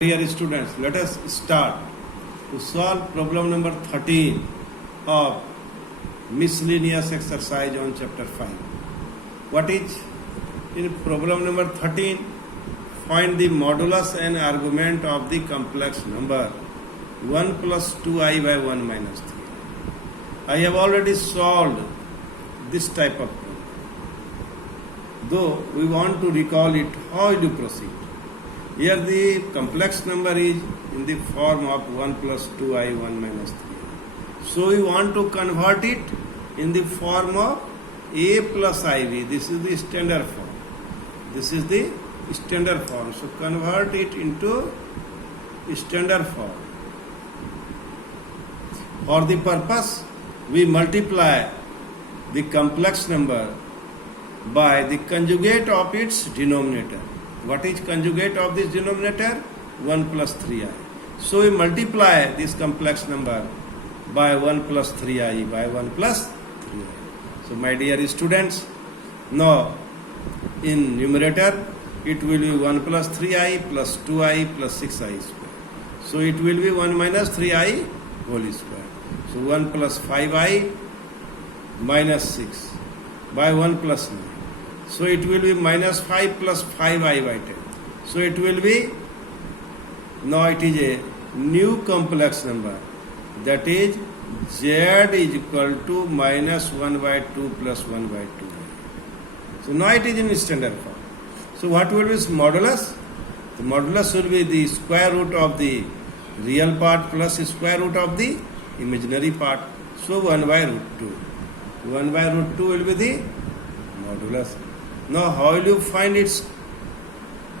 Dear students, let us start to solve problem number 13 of miscellaneous exercise on chapter 5. What is in problem number 13? Find the modulus and argument of the complex number 1 plus 2i by 1 minus 3. I have already solved this type of problem. Though we want to recall it, how do you proceed? Here the complex number is in the form of 1 plus 2i 1 minus 3. So we want to convert it in the form of a plus iv. This is the standard form. This is the standard form. So convert it into standard form. For the purpose, we multiply the complex number by the conjugate of its denominator. What is conjugate of this denominator? 1 plus 3i. So we multiply this complex number by 1 plus 3i by 1 plus 3i. So my dear students, now in numerator it will be 1 plus 3i plus 2i plus 6i square. So it will be 1 minus 3i whole square. So 1 plus 5i minus 6 by 1 plus 9. So it will be minus 5 plus 5i by 10. So it will be, now it is a new complex number, that is z is equal to minus 1 by 2 plus 1 by 2. So now it is in standard form. So what will be its modulus? The modulus will be the square root of the real part plus square root of the imaginary part. So 1 by root 2. 1 by root 2 will be the modulus. Now how will you find its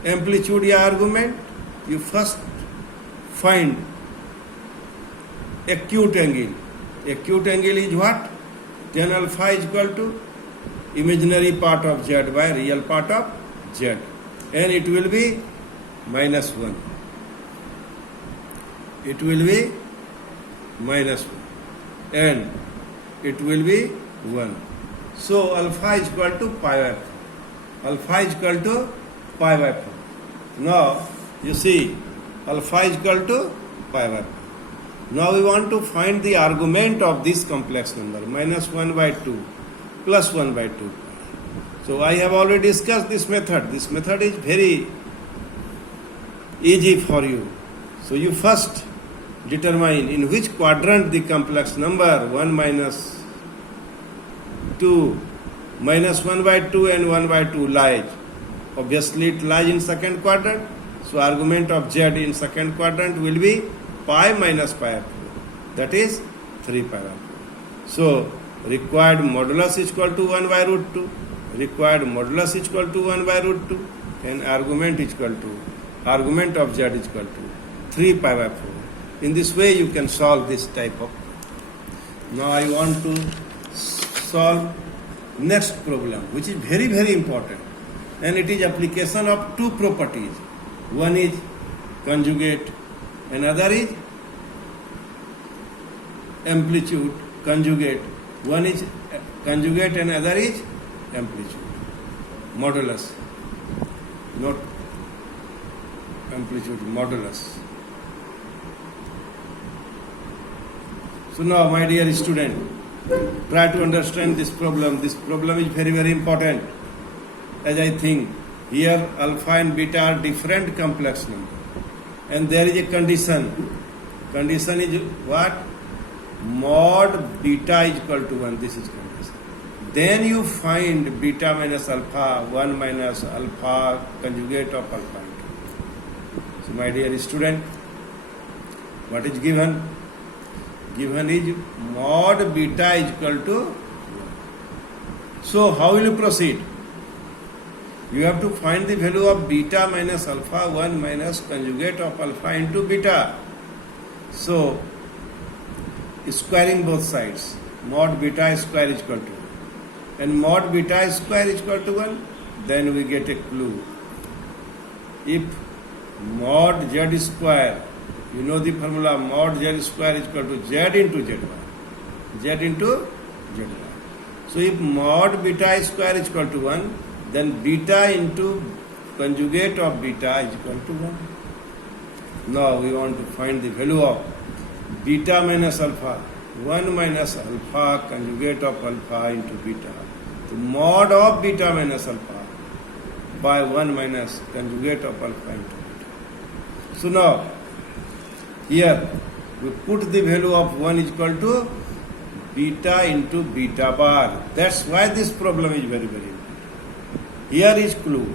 amplitude argument? You first find acute angle. Acute angle is what? Tan alpha is equal to imaginary part of z by real part of z. And it will be minus 1. It will be minus 1. And it will be 1. So alpha is equal to pi by 4. Alpha is equal to pi by 4. Now you see alpha is equal to pi by 4. Now we want to find the argument of this complex number, minus 1 by 2 plus 1 by 2. So I have already discussed this method. This method is very easy for you. So you first determine in which quadrant the complex number 1 minus 2 minus 1 by 2 and 1 by 2 lies. Obviously it lies in second quadrant. So argument of z in second quadrant will be pi minus pi by 4. That is 3 pi by 4. So required modulus is equal to 1 by root 2. Required modulus is equal to 1 by root 2. And argument is equal to, argument of z is equal to 3 pi by 4. In this way you can solve this type of. Now I want to solve next problem, which is very, very important, and it is application of two properties. One is conjugate, another is amplitude. Conjugate. One is conjugate and other is amplitude. Modulus, not amplitude, modulus. So now, my dear student, try to understand this problem. This problem is very, very important, as I think here alpha and beta are different complex numbers, and there is a condition. Condition is what? Mod beta is equal to 1. This is condition. Then you find beta minus alpha, 1 minus alpha, conjugate of alpha. So my dear student, what is given? Given is mod beta is equal to 1. So how will you proceed? You have to find the value of beta minus alpha, 1 minus conjugate of alpha into beta. So squaring both sides, mod beta square is equal to 1. And mod beta square is equal to 1, then we get a clue. If mod z square, you know the formula, mod z square is equal to z into zy. Z into zy. So if mod beta square is equal to 1, then beta into conjugate of beta is equal to 1. Now we want to find the value of beta minus alpha. 1 minus alpha conjugate of alpha into beta. The mod of beta minus alpha by 1 minus conjugate of alpha into beta. So now, here we put the value of 1 is equal to beta into beta bar. That's why this problem is very, very important. Here is clue.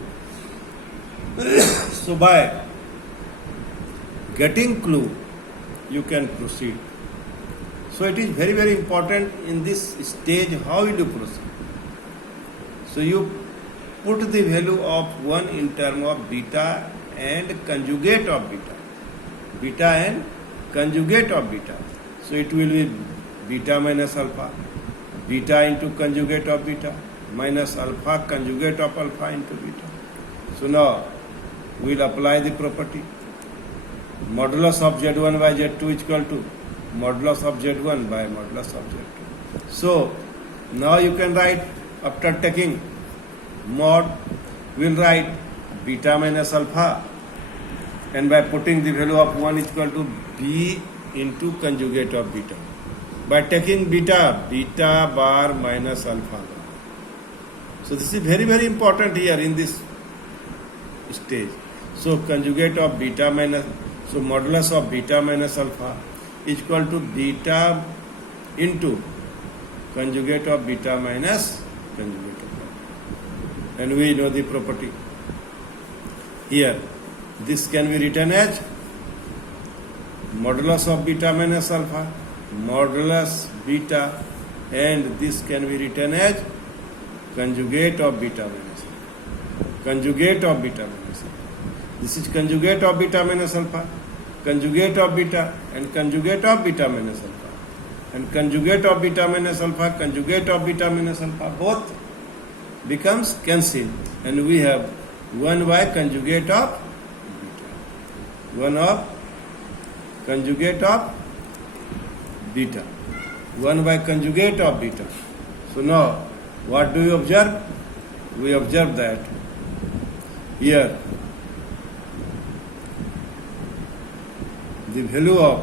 So by getting clue, you can proceed. So it is very, very important in this stage how you proceed. So you put the value of 1 in term of beta and conjugate of beta. Beta and conjugate of beta. So it will be beta minus alpha. Beta into conjugate of beta minus alpha conjugate of alpha into beta. So now we will apply the property. Modulus of Z1 by Z2 is equal to modulus of Z1 by modulus of Z2. So now you can write, after taking mod, we will write beta minus alpha, and by putting the value of 1 is equal to b into conjugate of beta. By taking beta, beta bar minus alpha bar. So this is very, very important here in this stage. So conjugate of beta minus, so modulus of beta minus alpha is equal to beta into conjugate of beta minus conjugate of alpha. And we know the property. Here, this can be written as modulus of beta minus alpha, modulus beta, and this can be written as conjugate of beta minus alpha. Conjugate of beta minus alpha. This is conjugate of beta minus alpha, conjugate of beta, and conjugate of beta minus alpha. And conjugate of beta minus alpha, conjugate of beta minus alpha, both becomes cancelled, and we have 1 by conjugate of beta. 1 of conjugate of beta. 1 by conjugate of beta. So now, what do you observe? We observe that here the value of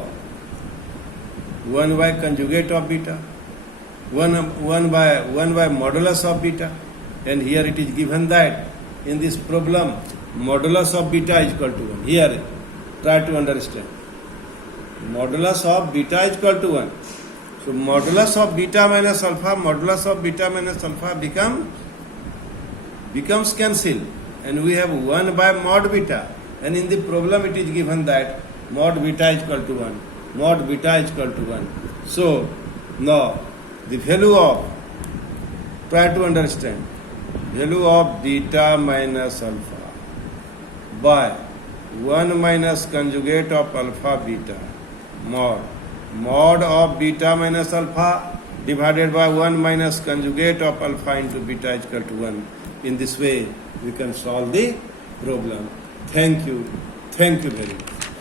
1 by conjugate of beta, 1 by modulus of beta, and here it is given that in this problem modulus of beta is equal to 1. Here try to understand. Modulus of beta is equal to 1. So modulus of beta minus alpha, modulus of beta minus alpha becomes cancelled, and we have 1 by mod beta, and in the problem it is given that mod beta is equal to 1. Mod beta is equal to 1. So now the value of, try to understand, value of beta minus alpha by 1 minus conjugate of alpha beta mod of beta minus alpha divided by 1 minus conjugate of alpha into beta is equal to 1. In this way we can solve the problem. Thank you very much.